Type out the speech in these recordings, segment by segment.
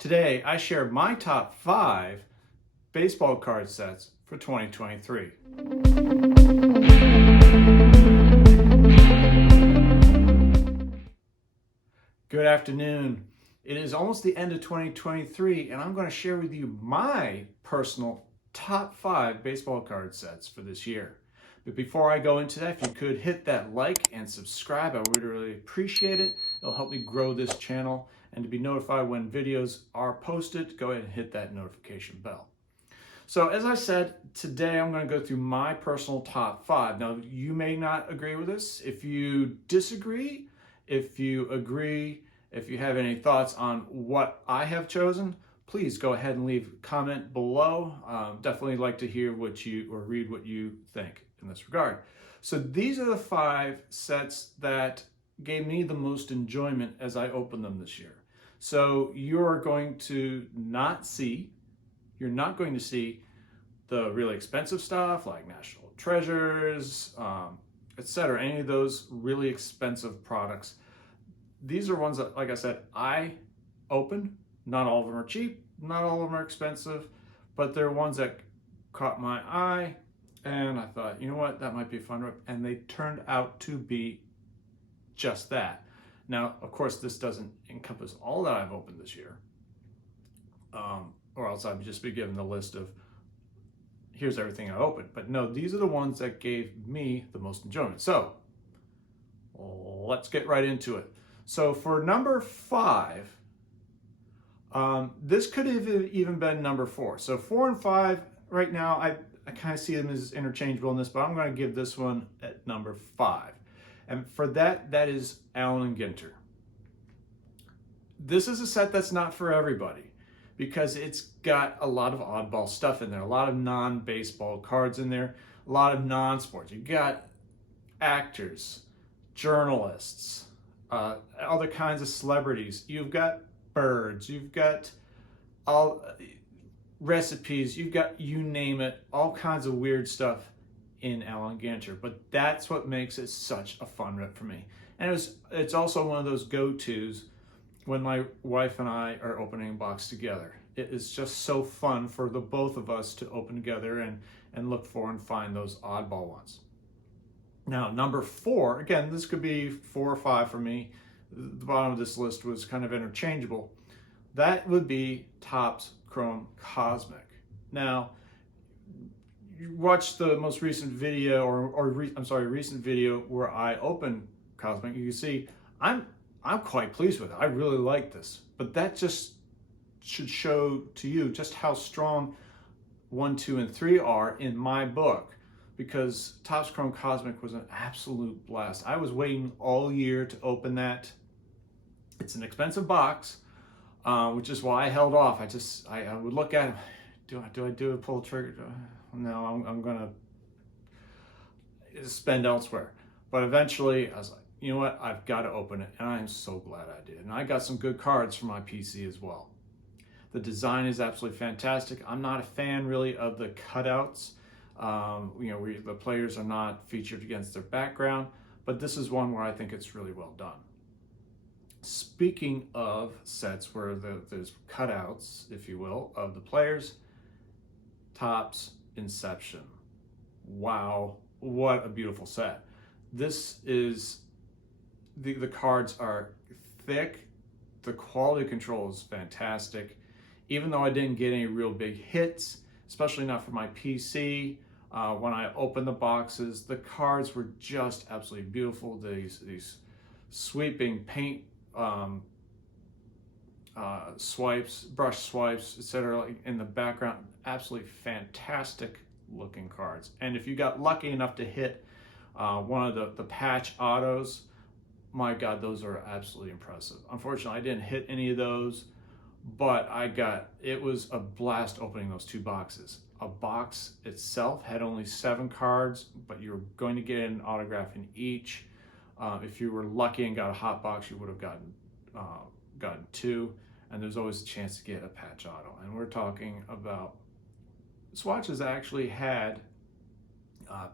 Today, I share my top 5 baseball card sets for 2023. Good afternoon. It is almost the end of 2023, and I'm going to share with you my personal top 5 baseball card sets for this year. But before I go into that, if you could hit that like and subscribe, I would really appreciate it. It'll help me grow this channel, and to be notified when videos are posted, go ahead and hit that notification bell. So as I said, today I'm going to go through my personal top 5. Now, you may not agree with this. If you disagree, if you agree, if you have any thoughts on what I have chosen, please go ahead and leave a comment below. Definitely like to hear what you, or read what you think in this regard. So these are the 5 sets that gave me the most enjoyment as I opened them this year. So you're going to not see, you're not going to see the really expensive stuff like National Treasures, etc. Any of those really expensive products. These are ones that, like I said, I opened. Not all of them are cheap, not all of them are expensive, but they're ones that caught my eye, and I thought, you know what, that might be a fun rip, and they turned out to be just that. Now, of course, this doesn't encompass all that I've opened this year, or else I'd just be given the list of here's everything I opened. But no, these are the ones that gave me the most enjoyment. So let's get right into it. So for number 5, this could have even been number 4. So 4 and 5 right now, I kind of see them as interchangeable in this, but I'm going to give this one at number 5. And for that, that is Allen & Ginter. This is a set that's not for everybody because it's got a lot of oddball stuff in there, a lot of non-baseball cards in there, a lot of non-sports. You've got actors, journalists, other kinds of celebrities. You've got birds, you've got all recipes, you've got, you name it, all kinds of weird stuff in Allen & Ginter. But that's what makes it such a fun rip for me. And it's also one of those go-tos when my wife and I are opening a box together. It is just so fun for the both of us to open together and look for and find those oddball ones. Now, number 4, again, this could be 4 or 5 for me. The bottom of this list was kind of interchangeable. That would be Topps Chrome Cosmic. Now, you watch the most recent video, recent video where I opened Cosmic. You can see I'm quite pleased with it. I really like this, but that just should show to you just how strong 1, 2, and 3 are in my book, because Topps Chrome Cosmic was an absolute blast. I was waiting all year to open that. It's an expensive box, which is why I held off. I would look at it. Do I pull the trigger? No, I'm gonna spend elsewhere. But eventually, I was like, you know what? I've got to open it, and I'm so glad I did. And I got some good cards for my PC as well. The design is absolutely fantastic. I'm not a fan really of the cutouts. The players are not featured against their background, but this is one where I think it's really well done. Speaking of sets where there's cutouts, if you will, of the players, Topps Inception. Wow, what a beautiful set. This is, the cards are thick, the quality control is fantastic. Even though I didn't get any real big hits, especially not for my PC, when I opened the boxes, the cards were just absolutely beautiful. These sweeping paint swipes, brush swipes, etc. in the background, absolutely fantastic looking cards. And if you got lucky enough to hit one of the patch autos, my God, those are absolutely impressive. Unfortunately, I didn't hit any of those, but it was a blast opening those 2 boxes. A box itself had only 7 cards, but you're going to get an autograph in each. If you were lucky and got a hot box, you would have gotten 2, and there's always a chance to get a patch auto. And we're talking about swatches that actually had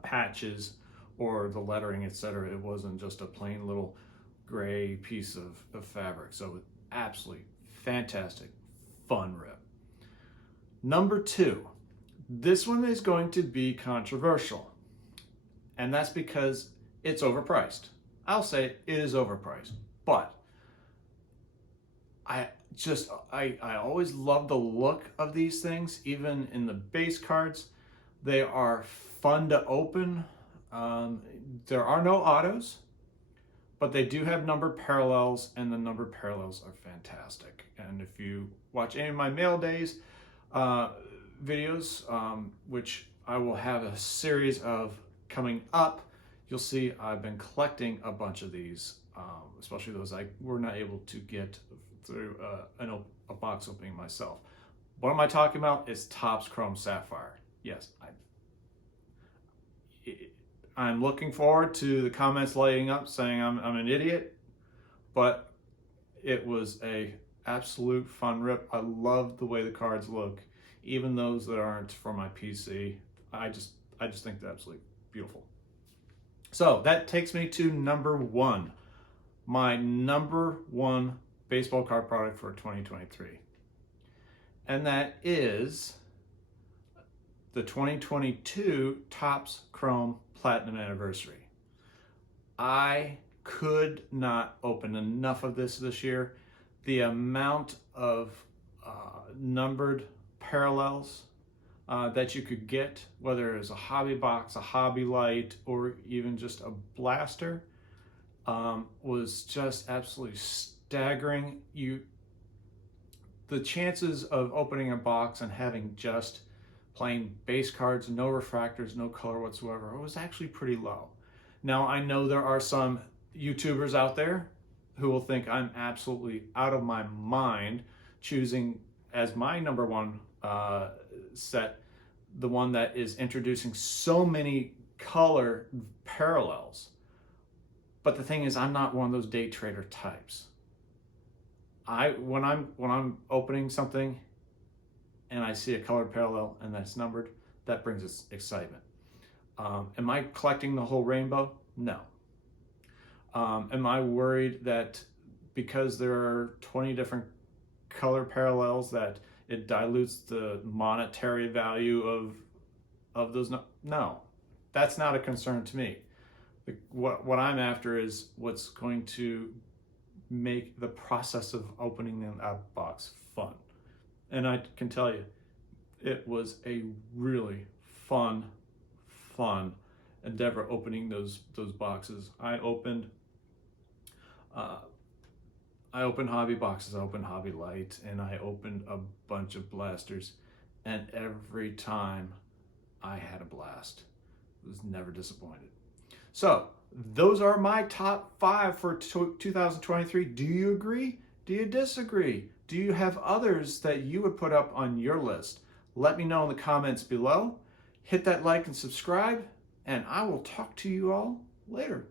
patches or the lettering, etc. It wasn't just a plain little gray piece of fabric. So absolutely fantastic, fun rip. Number 2, this one is going to be controversial, and that's because it's overpriced. I'll say it is overpriced, but I always love the look of these things, even in the base cards. They are fun to open. There are no autos, but they do have numbered parallels, and the numbered parallels are fantastic. And if you watch any of my mail days videos, which I will have a series of coming up, you'll see I've been collecting a bunch of these, especially those I were not able to get through a box opening myself. What am I talking about? Is Topps Chrome Sapphire. Yes, I'm looking forward to the comments lighting up saying I'm an idiot, but it was a absolute fun rip. I love the way the cards look, even those that aren't for my PC. I just think they're absolutely beautiful. So that takes me to number 1, my number 1 baseball card product for 2023. And that is the 2022 Topps Chrome Platinum Anniversary. I could not open enough of this year. The amount of numbered parallels that you could get, whether it was a hobby box, a hobby light, or even just a blaster, was just absolutely staggering. The chances of opening a box and having just plain base cards, no refractors, no color whatsoever, was actually pretty low. Now, I know there are some YouTubers out there who will think I'm absolutely out of my mind choosing as my number 1 set the one that is introducing so many color parallels. But the thing is, I'm not one of those day trader types. When I'm opening something and I see a colored parallel and that's numbered, that brings us excitement. Am I collecting the whole rainbow? No. Am I worried that because there are 20 different color parallels that it dilutes the monetary value of those? No, that's not a concern to me. What I'm after is what's going to make the process of opening that box fun. And I can tell you, it was a really fun endeavor opening those boxes. I opened hobby boxes, I opened Hobby Light, and I opened a bunch of blasters, and every time I had a blast. I was never disappointed. So those are my top 5 for 2023. Do you agree? Do you disagree? Do you have others that you would put up on your list? Let me know in the comments below. Hit that like and subscribe, and I will talk to you all later.